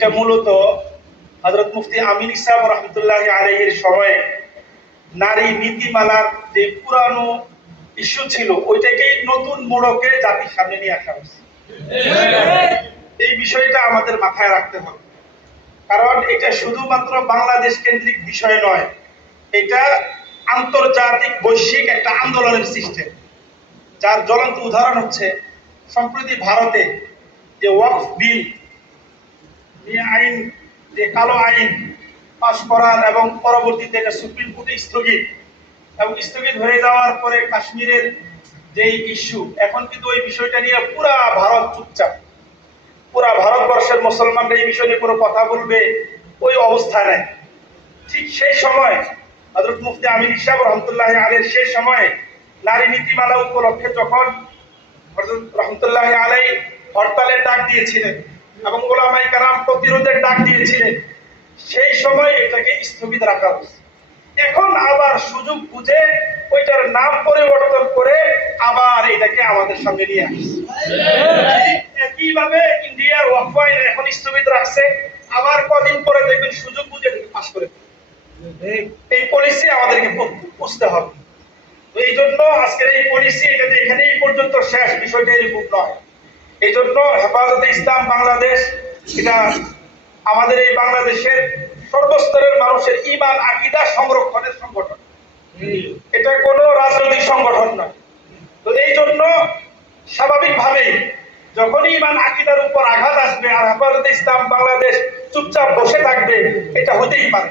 এটা মূলত হজরত মুফতি আমিন ইসাব রহমতুল্লাহ আলহের সময়ে নারী নীতিমালার যে পুরানো ইস্যু ছিল, ওইটাকেই নতুন মোড়কে জাতির সামনে নিয়ে আসা হয়েছে। এই বিষয়টা আমাদের মাথায় রাখতে হবে। কারণ এটা শুধুমাত্র বাংলাদেশ কেন্দ্রিক বিষয় নয়, এটা আন্তর্জাতিক বৈশ্বিক একটা আন্দোলনের সিস্টেম। যার জ্বলন্ত উদাহরণ হচ্ছে, সম্প্রতি ভারতে যে ওয়াকফ বিল যে আইন, যে কালো আইন পাশ করার এবং পরবর্তীতে এটা সুপ্রিম কোর্টে স্থগিত এবং স্থগিত হয়ে যাওয়ার পরে কাশ্মীরের যেই ইস্যু এখন কিন্তু ওই বিষয়টা নিয়ে পুরা ভারত চুপচাপ। পুরা ভারতবর্ষের মুসলমানরা এই বিষয় নিয়ে কোনো কথা বলবে ওই অবস্থা নেই। ঠিক সেই সময় হজরত মুফতি আমির ইসাব রহমতুল্লাহ আলের সেই সময়ে নারী নীতিমালা উপলক্ষে যখন হযরত রহমতুল্লাহ আলাই হরতালের ডাক দিয়েছিলেন এবং ওলামাই কারাম প্রতিরোধের ডাক দিয়েছিলেন। সেই সময় এটাকে স্থগিত রাখা হয়েছে। এখন আবার সুযোগ বুঝে ওইটার নাম পরিবর্তন করে আবার এটাকে আমাদের সামনে নিয়ে আসছে। একইভাবে ইন্ডিয়ার ওয়াকফ আইন এখন স্থগিত রাখছে। আবার কদিন পরে দেখবেন সুযোগ বুঝে এটাকে পাশ করে এই পলিসি আমাদেরকে বুঝতে হবে। এই জন্য আজকের এই পলিসি এখানে এই পর্যন্ত শেষ। বিষয়টা এরকম নয়। এই জন্য হেফাজতে ইসলাম বাংলাদেশ, এটা আমাদের এই বাংলাদেশের সর্বস্তরের মানুষের ইমান আকিদা সংরক্ষণের সংগঠন। এটা কোনো রাজনৈতিক সংগঠন নয়। তো এই জন্য স্বাভাবিকভাবেই যখনই ইমান আকিদার উপর আঘাত আসবে আর হেফাজতে ইসলাম বাংলাদেশ চুপচাপ বসে থাকবে, এটা হতেই পারে।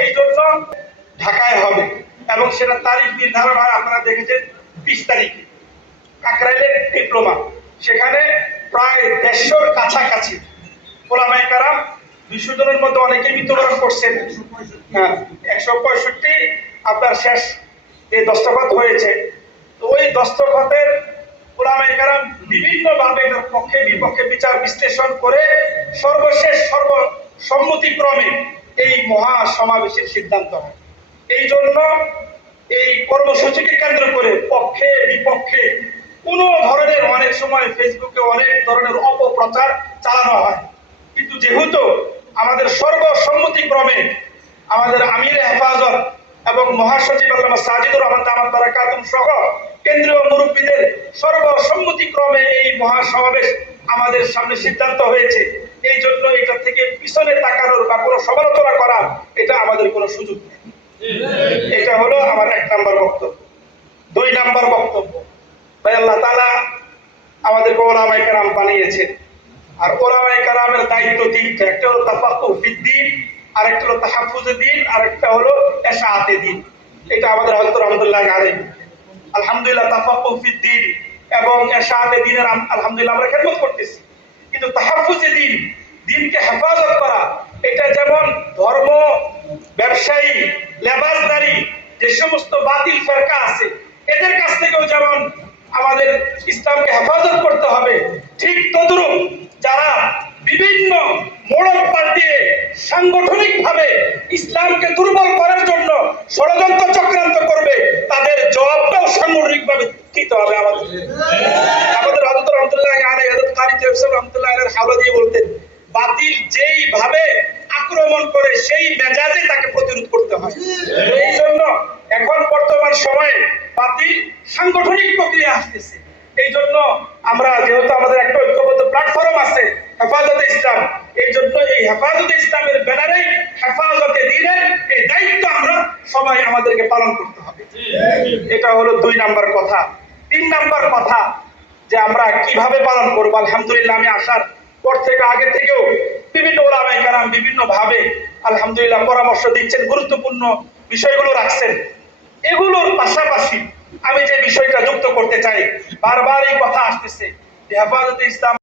এই জন্য ঢাকায় হবে এবং সেটা তারিখ নির্ধারণ হয়, আপনারা দেখেছেন, বিশ তারিখে। কাকরাইলের ডিপ্লোমা। সেখানে প্রায় দেড়শোর কাছাকাছি ওলামাই কারাম দুইশো জনের মধ্যে অনেকে মৃত্যুবরণ করছেন। হ্যাঁ একশো পঁয়ষট্টি আপনার শেষ যে দস্তখত হয়েছে। তো ওই দস্তখতের ওলামাই কারাম বিভিন্নভাবে পক্ষে বিপক্ষে বিচার বিশ্লেষণ করে সর্বশেষ সর্ব সম্মতিক্রমে এই মহা সমাবেশের সিদ্ধান্ত হয় এই জন্য এই কর্মসূচিকে কেন্দ্র করে পক্ষে বিপক্ষে কোনো ধরনের অনেক সময় ফেসবুকে অনেক ধরনের অপপ্রচার চালানো হয়। কিন্তু যেহেতু আমাদের সর্বসম্মতিক্রমে আমাদের আমির হেফাজত এবং মহাসচিব আল্লামা সাজিদুর রহমান তামাদ বারাকাতুম সহ কেন্দ্রীয় মুরব্বীদের সর্বসম্মতিক্রমে এই মহাসমাবেশ আমাদের সামনে সিদ্ধান্ত হয়েছে। এই জন্য এটা থেকে পিছনে তাকানোর বা কোনো সমালোচনা করার এটা আমাদের কোনো সুযোগ নেই। এটা হলো আমার এক নাম্বার বক্তব্য। দুই নাম্বার বক্তব্য। ভাই, আল্লাহ তালা আমাদেরকে ওলামাই কারাম বানিয়েছেন। আর ওলামাই কারামের দায়িত্ব তিনটা, একটা হলো তাফাক্কু ফিদ্দিন আর একটা হলো তাহাফুজে দিন আর একটা হলো এশাআতে দিন এটা আমাদের হযরত রহমতুল্লাহ আলাইহি আলহামদুলিল্লাহ তাফাক্কু ফিদ্দিন এবং এশাআতে দিনের আলহামদুলিল্লাহ আমরা খেদমত করতেছি। কিন্তু তাহাফুজে দিন দিনকে হেফাজত করা, এটা যেমন ধর্ম, ব্যবসায়ী, লেবাসদারি, যে সমস্ত বাতিল ফেরকা আছে, এদের কাছ থেকেও যেমন আমাদের ইসলামকে হেফাজত করতে হবে। ঠিক তদ্রুপ যারা বিভিন্ন মোড়ক পাল্টিয়ে সাংগঠনিক ভাবে ইসলামকে দুর্বল করার জন্য ষড়যন্ত্র চক্রান্ত করবে, তাদের জবাবটাও সাংগঠনিক ভাবে দিতে হবে আমাদের। আমাদের রহমতুল্লাহ হাওলা দিয়ে বলতেন, বাতিল যেই ভাবে আক্রমণ করে সেই মেজাজে তাকে প্রতিরোধ করতে হয়। এই জন্য এখন বর্তমান সময়ে বাতিল সাংগঠনিক প্রক্রিয়া আসতেছে। এই জন্য আমরা যেহেতু আমাদের একটা ঐক্যবদ্ধ প্ল্যাটফর্ম আছে, হেফাজতে ইসলাম, এই জন্য এই হেফাজতে ইসলামের ব্যানারে, হেফাজতে দিনের এই দায়িত্ব আমরা সবাই আমাদেরকে পালন করতে হবে। এটা হলো দুই নাম্বার কথা। তিন নাম্বার কথা যে আমরা কীভাবে পালন করব, আলহামদুলিল্লাহ আমি আসার পর থেকে, আগে থেকেও বিভিন্ন ওলামাই কারাম বিভিন্ন ভাবে আলহামদুলিল্লাহ পরামর্শ দিচ্ছেন, গুরুত্বপূর্ণ বিষয়গুলো রাখছেন। এগুলোর পাশাপাশি আমি যে বিষয়টা যুক্ত করতে চাই বারবার এই কথা আসতেছে হেফাজতে ইসলাম